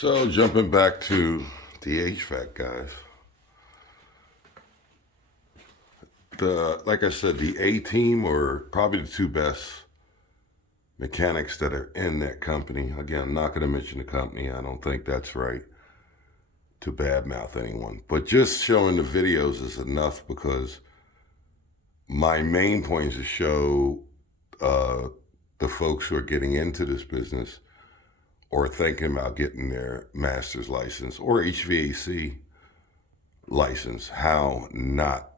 So jumping back to the HVAC guys, like I said, the A team are probably the two best mechanics that are in that company. Again, I'm not going to mention the company. I don't think that's right to badmouth anyone. But just showing the videos is enough because my main point is to show the folks who are getting into this business or thinking about getting their master's license or HVAC license, how not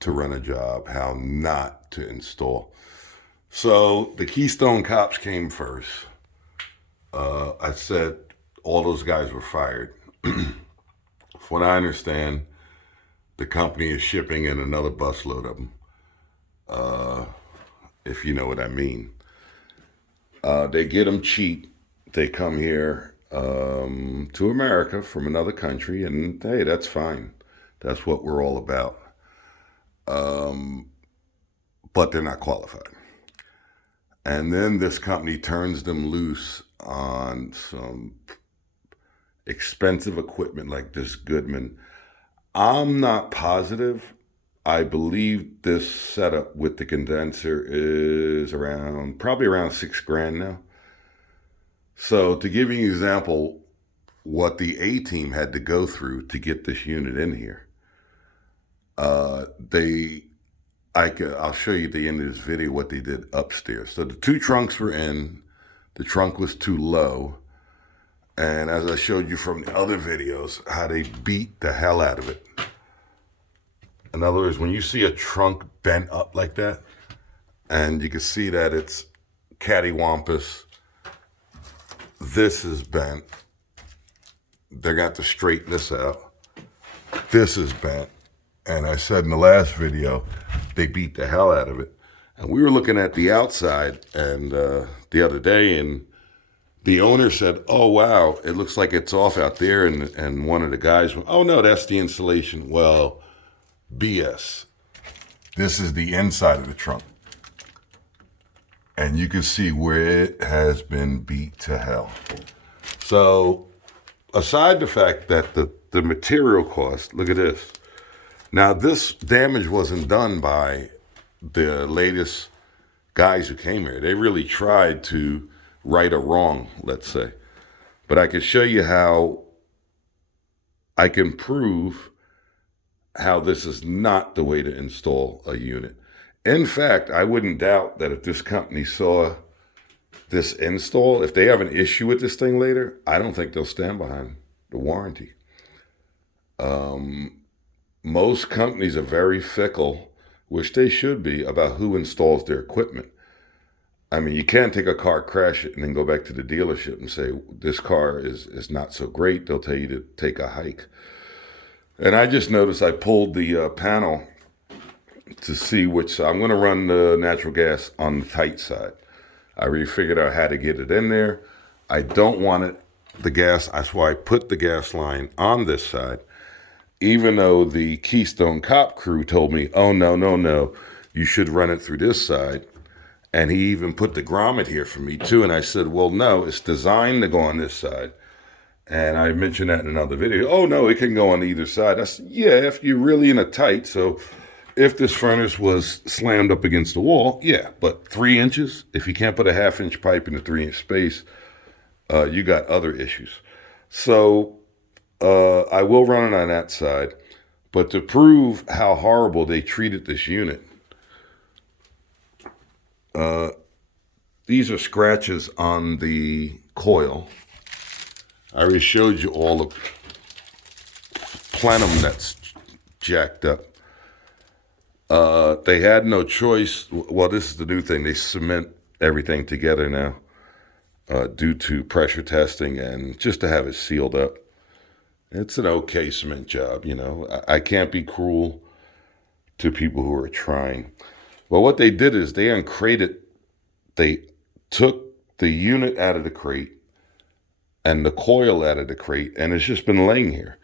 to run a job, how not to install. So the Keystone cops came first. I said all those guys were fired. From what I understand, the company is shipping in another busload of them, if you know what I mean. They get them cheap. They come here to America from another country, and hey, that's fine. That's what we're all about. But they're not qualified. And then this company turns them loose on some expensive equipment like this Goodman. I'm not positive. I believe this setup with the condenser is probably around $6,000 now. So to give you an example, what the A team had to go through to get this unit in here, I'll show you at the end of this video what they did upstairs. So the two trunks were in. The trunk was too low. And as I showed you from the other videos, how they beat the hell out of it. In other words, when you see a trunk bent up like that, and you can see that it's cattywampus, this is bent. They're going to have to straighten this out. This is bent. And I said in the last video, they beat the hell out of it. And we were looking at the outside and the other day, and the owner said, "Oh, wow, it looks like it's off out there." And one of the guys went, "Oh, no, that's the insulation." Well, BS. This is the inside of the trunk. And you can see where it has been beat to hell. So aside the fact that the material cost, look at this. Now, this damage wasn't done by the latest guys who came here. They really tried to right a wrong, let's say. But I can show you how I can prove how this is not the way to install a unit. In fact, I wouldn't doubt that if this company saw this install, if they have an issue with this thing later, I don't think they'll stand behind the warranty. Most companies are very fickle, which they should be, about who installs their equipment. I mean, you can't take a car, crash it, and then go back to the dealership and say, this car is not so great. They'll tell you to take a hike. And I just noticed I pulled the panel to see which side. I'm going to run the natural gas on the tight side. I already figured out how to get it in there. I don't want it, the gas, that's why I put the gas line on this side. Even though the Keystone cop crew told me, "Oh, no, you should run it through this side." And he even put the grommet here for me too. And I said, well, no, it's designed to go on this side. And I mentioned that in another video. "Oh, no, it can go on either side." I said, yeah, if you're really in a tight. So if this furnace was slammed up against the wall, yeah. But 3 inches, if you can't put a 1/2-inch pipe in a 3-inch space, you got other issues. So I will run it on that side. But to prove how horrible they treated this unit, these are scratches on the coil. I already showed you all the plenum that's jacked up. They had no choice. Well, this is the new thing. They cement everything together now due to pressure testing and just to have it sealed up. It's an okay cement job, you know. I can't be cruel to people who are trying. Well, what they did is they uncrated. They took the unit out of the crate and the coil out of the crate, and it's just been laying here.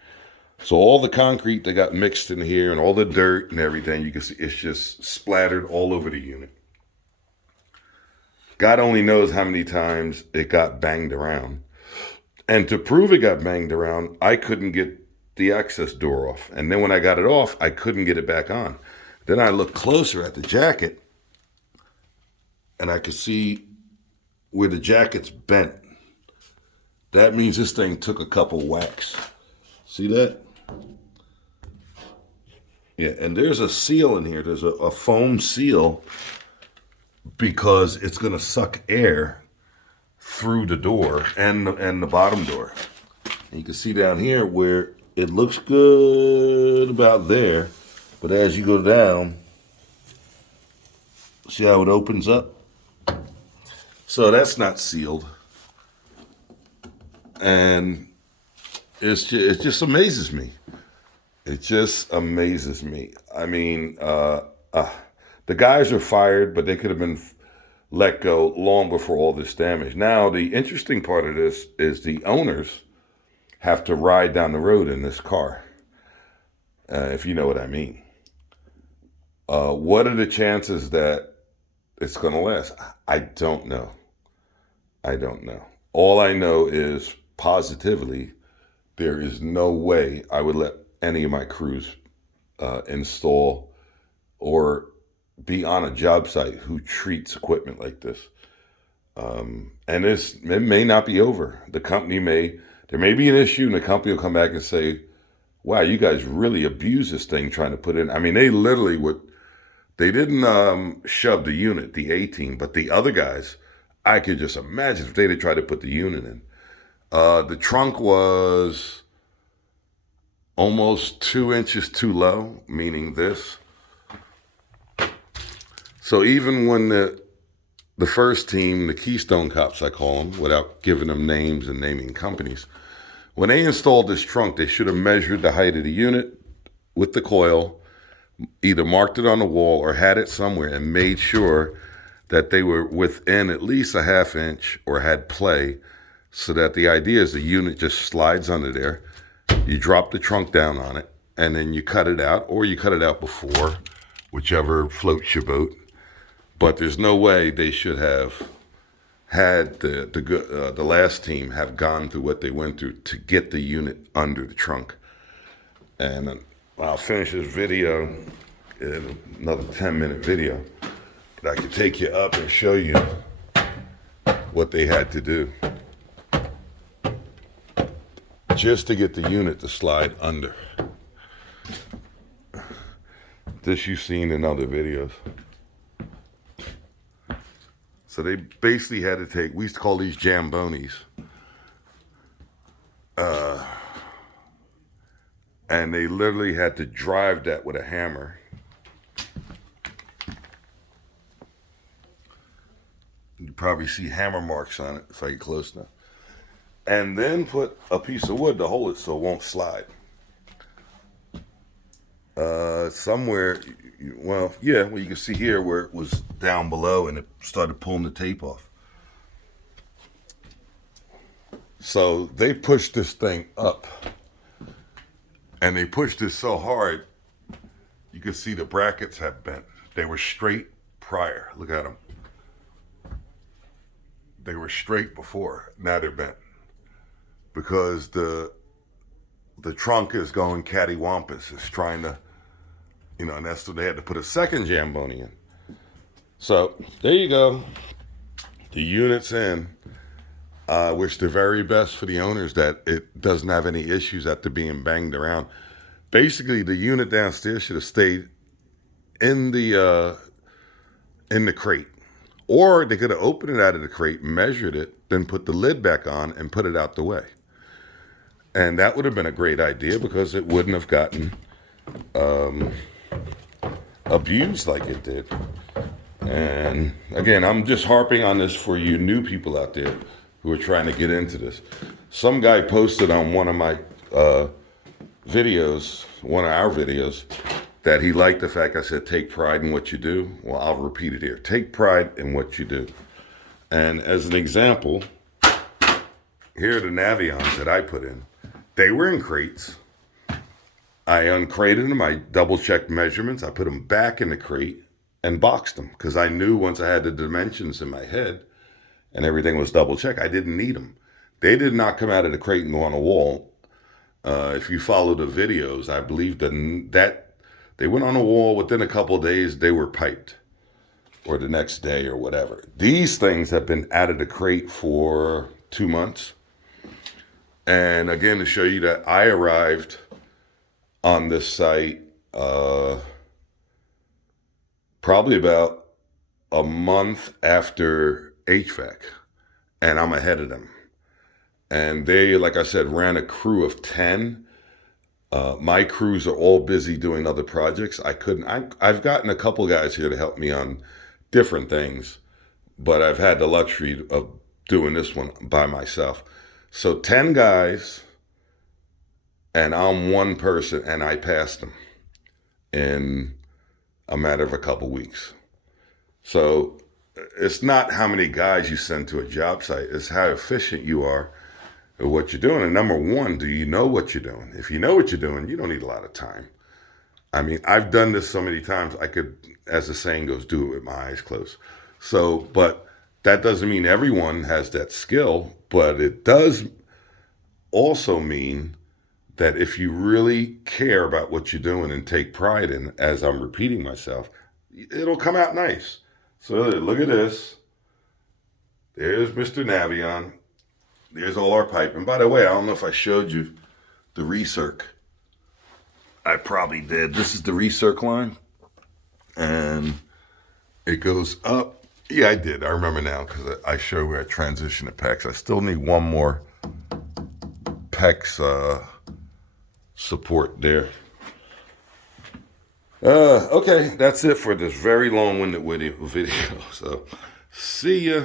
So all the concrete that got mixed in here and all the dirt and everything, you can see it's just splattered all over the unit. God only knows how many times it got banged around. And to prove it got banged around, I couldn't get the access door off. And then when I got it off, I couldn't get it back on. Then I looked closer at the jacket, and I could see where the jacket's bent. That means this thing took a couple whacks. See that? Yeah, and there's a seal in here. There's a foam seal because it's going to suck air through the door and the bottom door. And you can see down here where it looks good about there, but as you go down, see how it opens up? So that's not sealed. And it just amazes me. It just amazes me. I mean, the guys are fired, but they could have been let go long before all this damage. Now, the interesting part of this is the owners have to ride down the road in this car, if you know what I mean. What are the chances that it's going to last? I don't know. I don't know. All I know is positively, there is no way I would let any of my crews install or be on a job site who treats equipment like this. And it may not be over. There may be an issue, and the company will come back and say, wow, you guys really abused this thing trying to put in. I mean, they literally they didn't shove the unit, the A-team, but the other guys, I could just imagine if they'd have tried to put the unit in. The trunk was almost 2 inches too low, meaning this. So even when the first team, the Keystone Cops, I call them, without giving them names and naming companies, when they installed this trunk, they should have measured the height of the unit with the coil, either marked it on the wall or had it somewhere and made sure that they were within at least a ½ inch or had play, so that the idea is the unit just slides under there. You drop the trunk down on it, and then you cut it out, or you cut it out before, whichever floats your boat. But there's no way they should have had the last team have gone through what they went through to get the unit under the trunk. And I'll finish this video in another 10-minute video. But I could take you up and show you what they had to do just to get the unit to slide under. This you've seen in other videos. So they basically had to take, we used to call these jambonis, and they literally had to drive that with a hammer. You probably see hammer marks on it if I get close enough. And then put a piece of wood to hold it so it won't slide. Somewhere, well, you can see here where it was down below and it started pulling the tape off. So they pushed this thing up, and they pushed it so hard, you could see the brackets have bent. They were straight prior. Look at them. They were straight before. Now they're bent because the trunk is going cattywampus. It's trying to, and that's what they had to put a second Jamboni in. So there you go. The unit's in. I wish the very best for the owners that it doesn't have any issues after being banged around. Basically, the unit downstairs should have stayed in the crate. Or they could have opened it out of the crate, measured it, then put the lid back on and put it out the way. And that would have been a great idea because it wouldn't have gotten abused like it did. And again, I'm just harping on this for you new people out there who are trying to get into this. Some guy posted on one of my videos, one of our videos, that he liked the fact I said, take pride in what you do. Well, I'll repeat it here. Take pride in what you do. And as an example, here are the Navions that I put in. They were in crates. I uncrated them. I double-checked measurements. I put them back in the crate and boxed them because I knew once I had the dimensions in my head and everything was double-checked, I didn't need them. They did not come out of the crate and go on a wall. If you follow the videos, I believe that they went on a wall within a couple of days, they were piped, or the next day or whatever. These things have been out of the crate for 2 months. And again, to show you that I arrived on this site probably about a month after HVAC, and I'm ahead of them. And they, like I said, ran a crew of 10. My crews are all busy doing other projects. I've gotten a couple guys here to help me on different things, but I've had the luxury of doing this one by myself. So 10 guys, and I'm one person, and I passed them in a matter of a couple weeks. So it's not how many guys you send to a job site, it's how efficient you are at what you're doing. And number one, do you know what you're doing? If you know what you're doing, you don't need a lot of time. I mean, I've done this so many times, I could, as the saying goes, do it with my eyes closed. So, but that doesn't mean everyone has that skill, but it does also mean that if you really care about what you're doing and take pride in, as I'm repeating myself, it'll come out nice. So look at this. There's Mr. Navion. There's all our pipe. And by the way, I don't know if I showed you the recirc. I probably did. This is the recirc line. And it goes up. Yeah, I did. I remember now because I show where I transition to PEX. I still need one more PEX support there. Okay, that's it for this very long-winded video. So, see ya.